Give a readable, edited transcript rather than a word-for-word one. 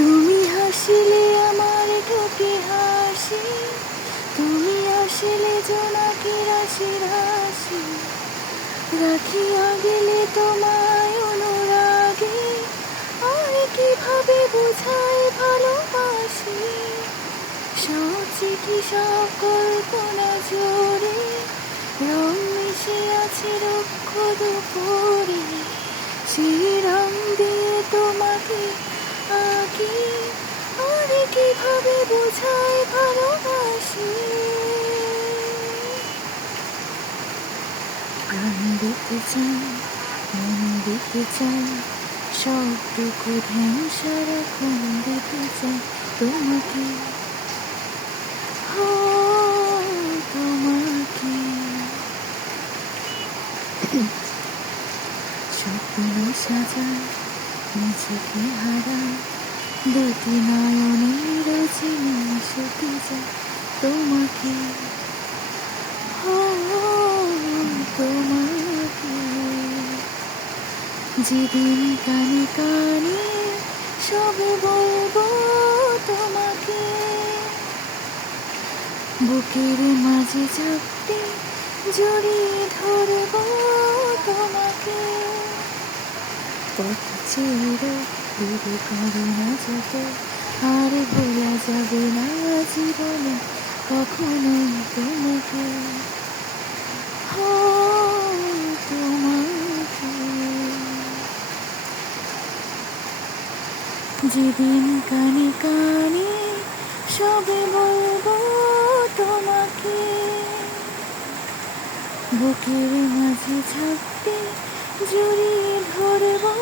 তুমি হাসিলে আমার ঠোঁটে হাসি, তুমি আসিলে জোনাকি রাশি রাশি, রাখিয়া গেলে তোমায় অনুরাগে, আর কিভাবে বোঝাই ভালোবাসি। সব চিঠি সব কল্পনা জোরে, রং মিশে আছে রুক্ষ দুপুরে, সেই রং দিয়ে তোমাকে আঁকি, আর কিভাবে বোঝাই ভালোবাসি। প্রাণ দিতে চাই, মন দিতে চাই, সবটুকু ধ্যান সারাক্ষণ দিতে চাই তোমাকে, তোমাকে। স্বপ্ন সাজাই, নিজেকে হারাই, দুটি নয়নের রোজিনিশতে যায় তোমাকে, তোমাকে। যেদিন কানে কানে সবে বলবো তোমাকে, বুকের মাঝে চাপতে জড়িয়ে ধরবো তোমাকে। পথ ছেড়ে দূরে করো না যত, আর ভোলা যাবে না জীবনে কখনোই তোমাকে, তোমাকে। যেদিন কানে কানে সবে বলবো তোমাকে, বুকের মাঝে ঝাঁকতে জড়িয়ে ধরবো